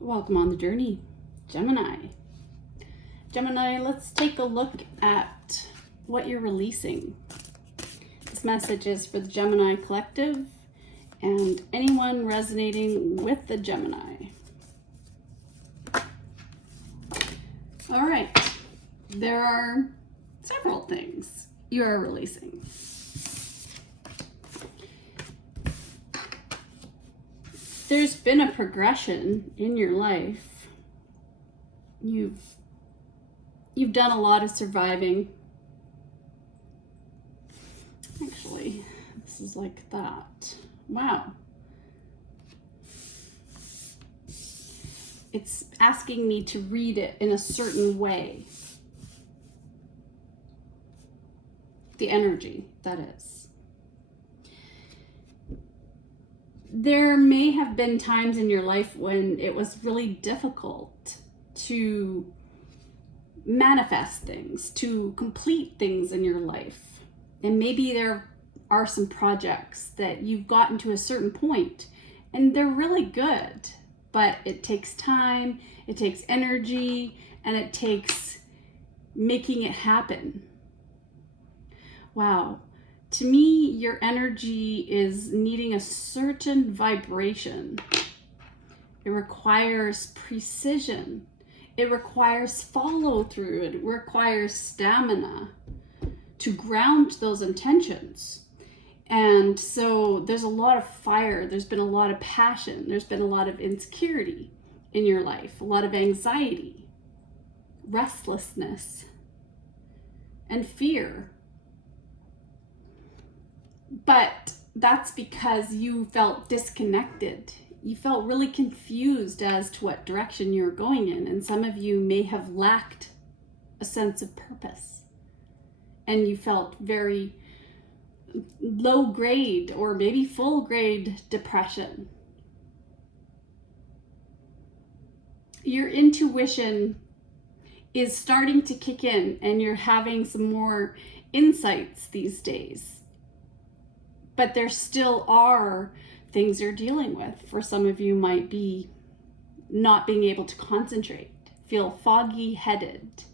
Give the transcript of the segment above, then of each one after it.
Welcome on the journey, Gemini. Gemini, let's take a look at what you're releasing. This message is for the Gemini collective and anyone resonating with the Gemini. All right, there are several things you are releasing. There's been a progression in your life. You've done a lot of surviving. Actually, this is like that. Wow. It's asking me to read it in a certain way. The energy, that is. There may have been times in your life when it was really difficult to manifest things, to complete things in your life. And maybe there are some projects that you've gotten to a certain point and they're really good, but it takes time, it takes energy, and it takes making it happen. Wow. To me, your energy is needing a certain vibration. It requires precision. It requires follow through. It requires stamina to ground those intentions. And so there's a lot of fire. There's been a lot of passion. There's been a lot of insecurity in your life, a lot of anxiety, restlessness, and fear. But that's because you felt disconnected. You felt really confused as to what direction you were going in. And some of you may have lacked a sense of purpose. And you felt very low grade or maybe full grade depression. Your intuition is starting to kick in and you're having some more insights these days. But there still are things you're dealing with. For some of you might be not being able to concentrate, feel foggy headed.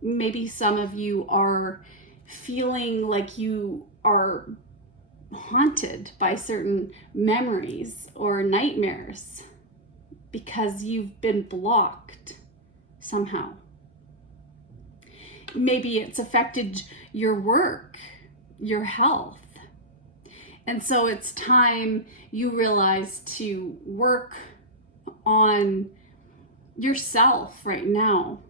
Maybe some of you are feeling like you are haunted by certain memories or nightmares because you've been blocked somehow. Maybe it's affected your work, your health. And so it's time you realize to work on yourself right now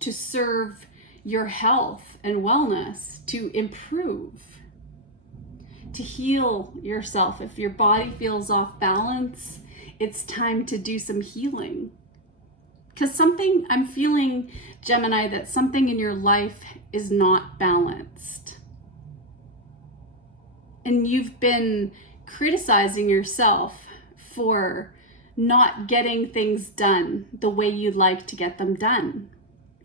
to serve your health and wellness, to improve, to heal yourself. If your body feels off balance, it's time to do some healing. Because I'm feeling, Gemini, that something in your life is not balanced. And you've been criticizing yourself for not getting things done the way you'd like to get them done.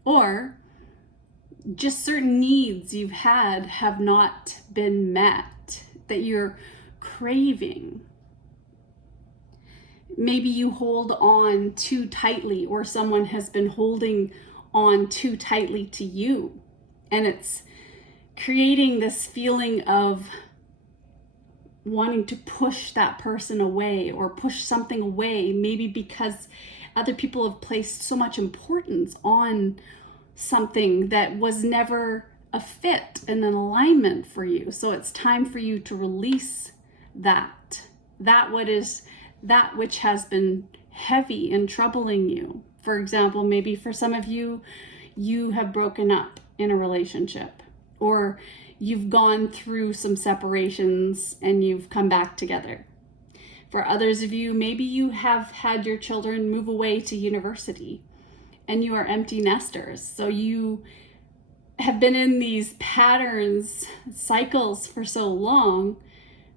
Or just certain needs you've had have not been met that you're craving. Maybe you hold on too tightly, or someone has been holding on too tightly to you. And it's creating this feeling of wanting to push that person away or push something away, maybe because other people have placed so much importance on something that was never a fit and an alignment for you. So it's time for you to release that which has been heavy and troubling you. For example, maybe for some of you, you have broken up in a relationship, or you've gone through some separations and you've come back together. For others of you, maybe you have had your children move away to university and you are empty nesters. So you have been in these patterns, cycles for so long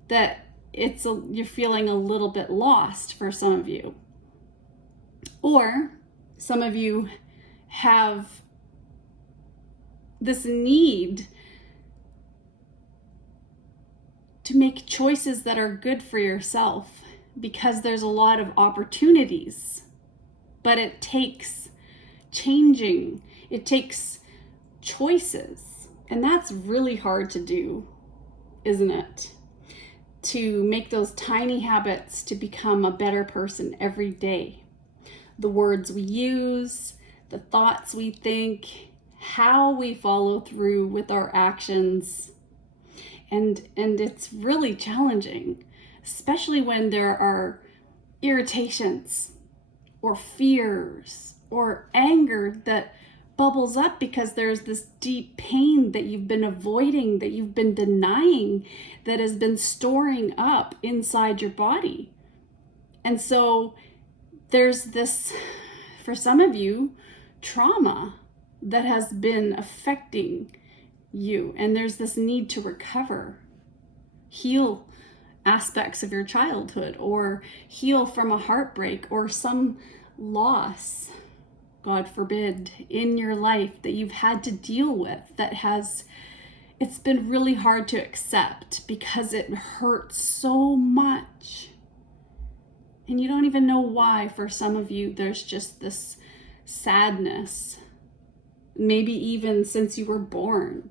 that you're feeling a little bit lost for some of you. Or some of you have this need to make choices that are good for yourself, because there's a lot of opportunities, but it takes changing. It takes choices, and that's really hard to do, isn't it? To make those tiny habits to become a better person every day. The words we use, the thoughts we think, how we follow through with our actions. And it's really challenging, especially when there are irritations or fears or anger that bubbles up because there's this deep pain that you've been avoiding, that you've been denying, that has been storing up inside your body. And so there's this, for some of you, trauma that has been affecting you. And there's this need to recover, heal aspects of your childhood, or heal from a heartbreak or some loss, God forbid, in your life that you've had to deal with, it's been really hard to accept because it hurts so much. And you don't even know why. For some of you, there's just this sadness, maybe even since you were born,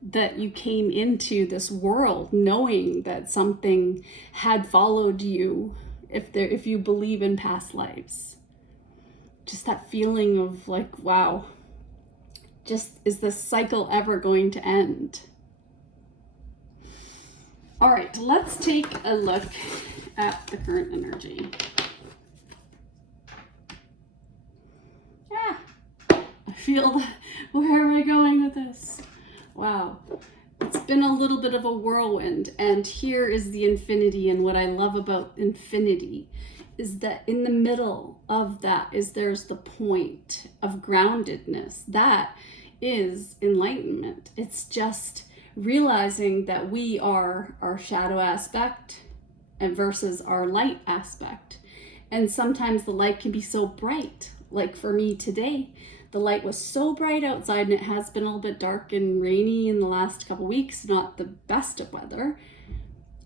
that you came into this world knowing that something had followed you, if you believe in past lives. Just that feeling of like, wow, just is this cycle ever going to end? All right, let's take a look at the current energy. I feel that, where am I going with this? Wow, it's been a little bit of a whirlwind, and here is the infinity. And what I love about infinity is that in the middle of that there's the point of groundedness. That is enlightenment. It's just realizing that we are our shadow aspect and versus our light aspect. And sometimes the light can be so bright. Like for me today, the light was so bright outside, and it has been a little bit dark and rainy in the last couple weeks, not the best of weather.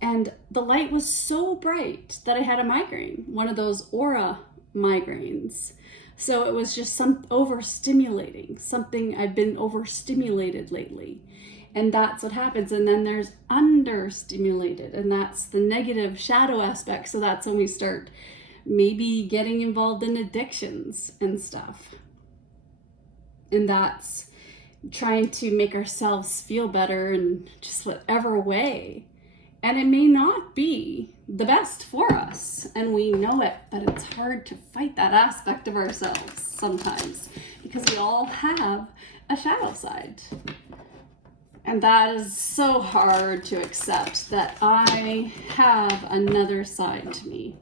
And the light was so bright that I had a migraine, one of those aura migraines. So it was just overstimulating, something I've been overstimulated lately. And that's what happens. And then there's understimulated, and that's the negative shadow aspect. So that's when we start maybe getting involved in addictions and stuff. And that's trying to make ourselves feel better in just whatever way. And it may not be the best for us, and we know it, but it's hard to fight that aspect of ourselves sometimes because we all have a shadow side. And that is so hard to accept, that I have another side to me.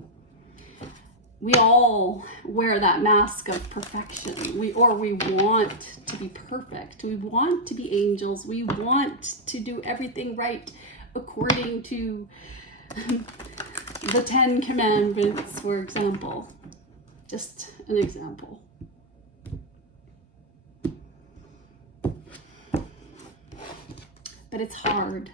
We all wear that mask of perfection. We want to be perfect. We want to be angels. We want to do everything right according to the 10 Commandments, for example. Just an example. But it's hard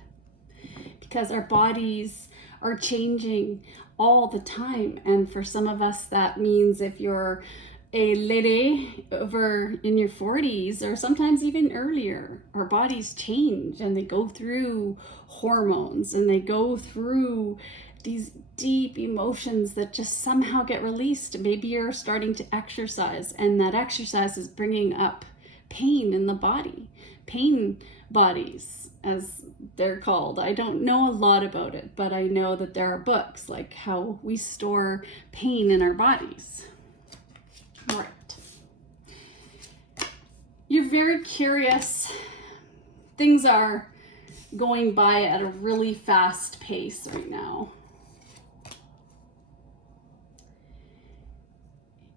because our bodies are changing all the time. And for some of us, that means if you're a lady over in your 40s, or sometimes even earlier, our bodies change and they go through hormones and they go through these deep emotions that just somehow get released. Maybe you're starting to exercise, and that exercise is bringing up pain in the body. Pain bodies, as they're called. I don't know a lot about it, but I know that there are books like how we store pain in our bodies. All right. You're very curious. Things are going by at a really fast pace right now.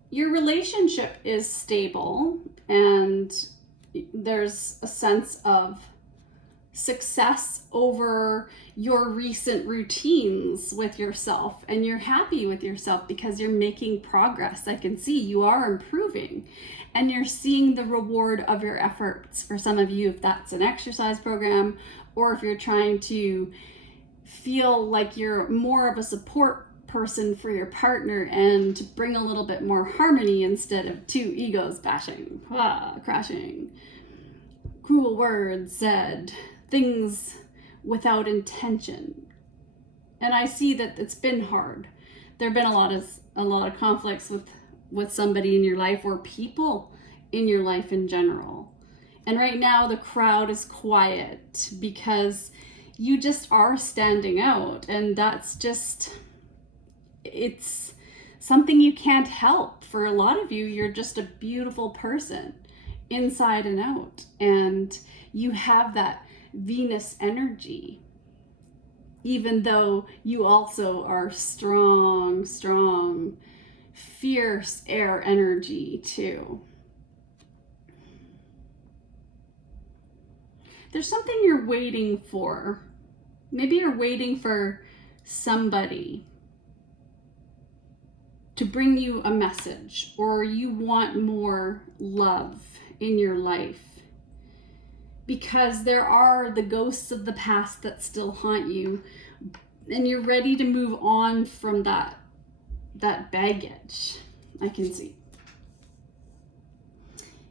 Your relationship is stable, and there's a sense of success over your recent routines with yourself, and you're happy with yourself because you're making progress. I can see you are improving, and you're seeing the reward of your efforts. For some of you, if that's an exercise program, or if you're trying to feel like you're more of a support person for your partner and to bring a little bit more harmony instead of two egos bashing, crashing, cruel words said, things without intention. And I see that it's been hard. There have been a lot of conflicts with somebody in your life or people in your life in general. And right now the crowd is quiet because you just are standing out, and that's just, it's something you can't help. For a lot of you, you're just a beautiful person inside and out, and you have that Venus energy, even though you also are strong, fierce air energy too. There's something you're waiting for. Maybe you're waiting for somebody to bring you a message, or you want more love in your life, because there are the ghosts of the past that still haunt you, and you're ready to move on from that baggage. I can see.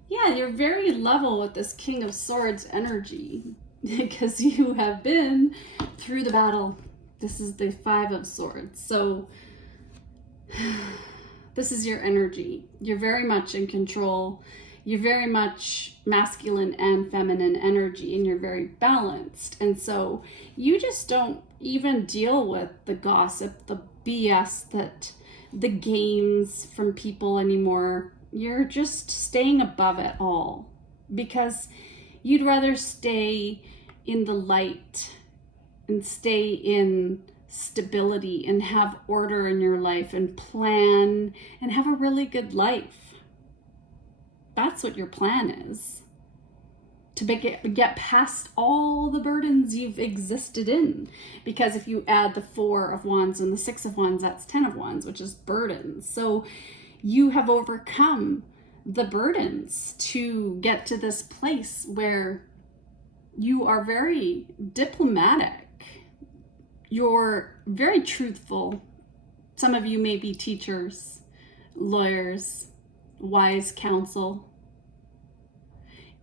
Yeah, you're very level with this King of Swords energy because you have been through the battle. This is the Five of Swords. So this is your energy. You're very much in control. You're very much masculine and feminine energy, and you're very balanced. And so you just don't even deal with the gossip, the BS, the games from people anymore. You're just staying above it all because you'd rather stay in the light and stay in stability and have order in your life and plan and have a really good life. That's what your plan is. To get past all the burdens you've existed in. Because if you add the Four of Wands and the Six of Wands, that's 10 of Wands, which is burdens. So you have overcome the burdens to get to this place where you are very diplomatic. You're very truthful. Some of you may be teachers, lawyers, wise counsel.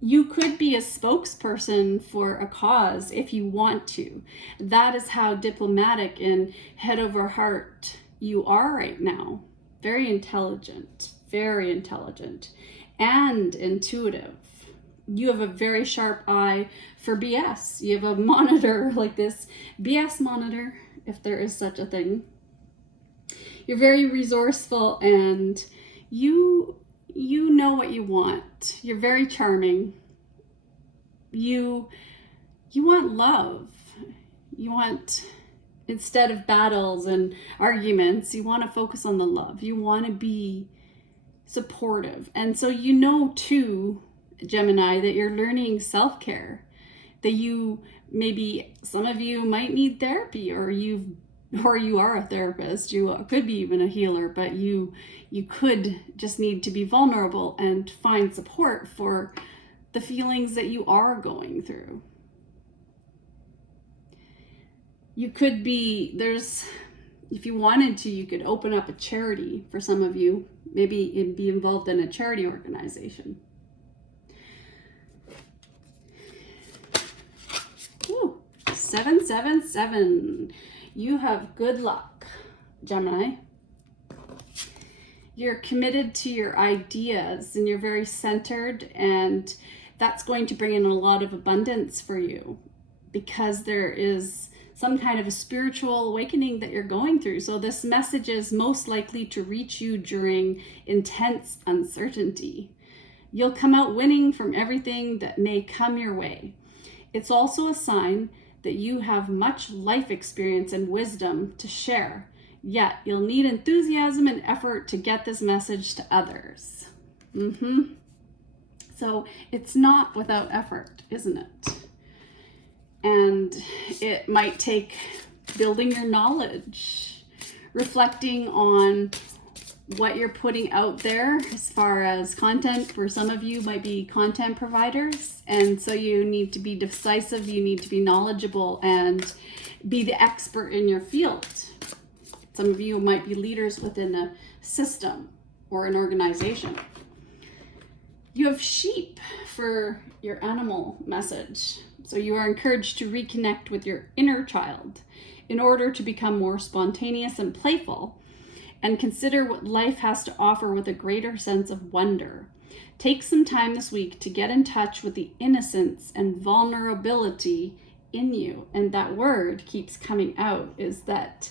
You could be a spokesperson for a cause if you want to. That is how diplomatic and head over heart you are right now. Very intelligent and intuitive. You have a very sharp eye for BS. You have a monitor like this, BS monitor, if there is such a thing. You're very resourceful, and you know what you want. You're very charming. You want love. You want, instead of battles and arguments, you want to focus on the love. You want to be supportive. And so you know too, Gemini, that you're learning self-care, that you, maybe some of you might need therapy, or you are a therapist, you could be even a healer, but you could just need to be vulnerable and find support for the feelings that you are going through. You could be, if you wanted to, you could open up a charity for some of you, maybe be involved in a charity organization. Ooh, 777. You have good luck, Gemini. You're committed to your ideas, and you're very centered, and that's going to bring in a lot of abundance for you because there is some kind of a spiritual awakening that you're going through. So this message is most likely to reach you during intense uncertainty. You'll come out winning from everything that may come your way. It's also a sign that you have much life experience and wisdom to share, yet you'll need enthusiasm and effort to get this message to others. So it's not without effort, isn't it? And it might take building your knowledge, reflecting on what you're putting out there as far as content. For some of you might be content providers, and so you need to be decisive, you need to be knowledgeable and be the expert in your field. Some of you might be leaders within a system or an organization. You have sheep for your animal message. So you are encouraged to reconnect with your inner child in order to become more spontaneous and playful, and consider what life has to offer with a greater sense of wonder. Take some time this week to get in touch with the innocence and vulnerability in you. And that word keeps coming out, is that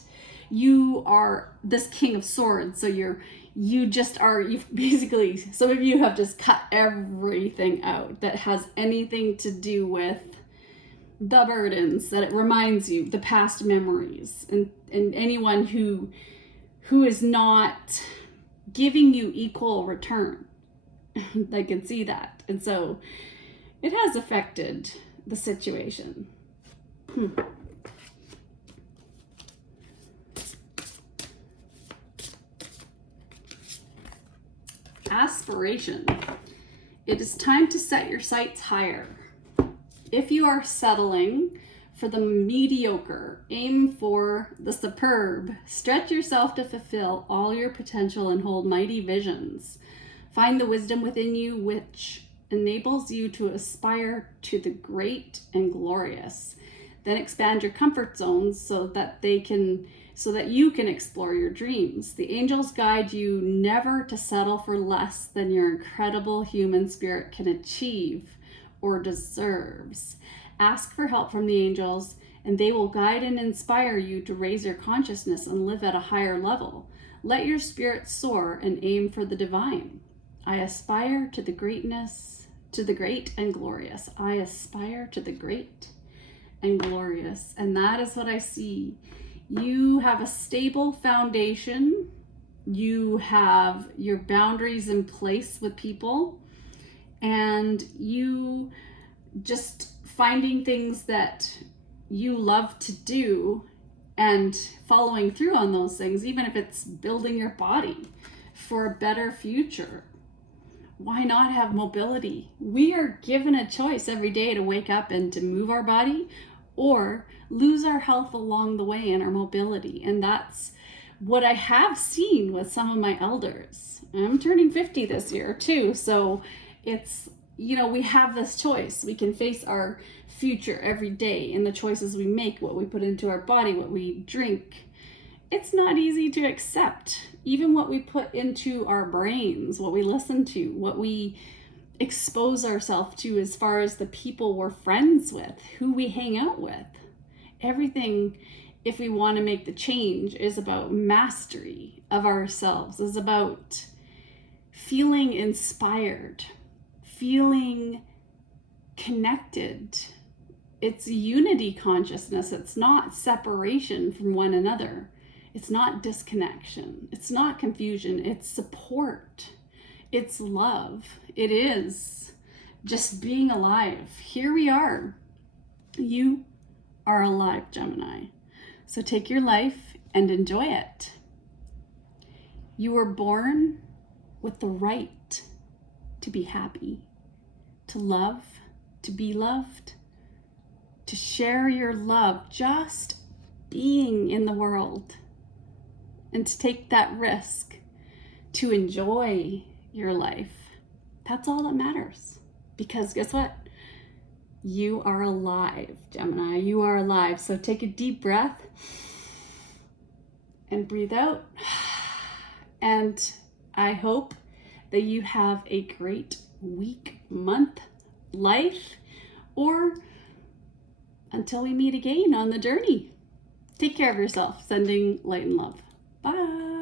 you are this King of Swords. So you've basically, some of you have just cut everything out that has anything to do with the burdens that it reminds you, the past memories, and anyone who is not giving you equal return. I can see that. And so it has affected the situation. Aspiration. It is time to set your sights higher. If you are settling for the mediocre, aim for the superb. Stretch yourself to fulfill all your potential and hold mighty visions. Find the wisdom within you which enables you to aspire to the great and glorious. Then expand your comfort zones so that you can explore your dreams. The angels guide you never to settle for less than your incredible human spirit can achieve or deserves. Ask for help from the angels, and they will guide and inspire you to raise your consciousness and live at a higher level. Let your spirit soar and aim for the divine. I aspire to the great and glorious. I aspire to the great and glorious. And that is what I see. You have a stable foundation. You have your boundaries in place with people. And you just finding things that you love to do and following through on those things, even if it's building your body for a better future. Why not have mobility? We are given a choice every day to wake up and to move our body or lose our health along the way in our mobility. And that's what I have seen with some of my elders. I'm turning 50 this year too. So it's, we have this choice. We can face our future every day and the choices we make, what we put into our body, what we drink. It's not easy to accept. Even what we put into our brains, what we listen to, what we expose ourselves to as far as the people we're friends with, who we hang out with. Everything, if we want to make the change, is about mastery of ourselves, is about feeling inspired, feeling connected. It's unity consciousness. It's not separation from one another. It's not disconnection. It's not confusion. It's support. It's love. It is just being alive. Here we are. You are alive, Gemini. So take your life and enjoy it. You were born with the right to be happy, to love, to be loved, to share your love, just being in the world, and to take that risk to enjoy your life. That's all that matters. Because guess what? You are alive, Gemini. You are alive. So take a deep breath and breathe out. And I hope that you have a great week, month, life, or until we meet again on the journey. Take care of yourself. Sending light and love. Bye.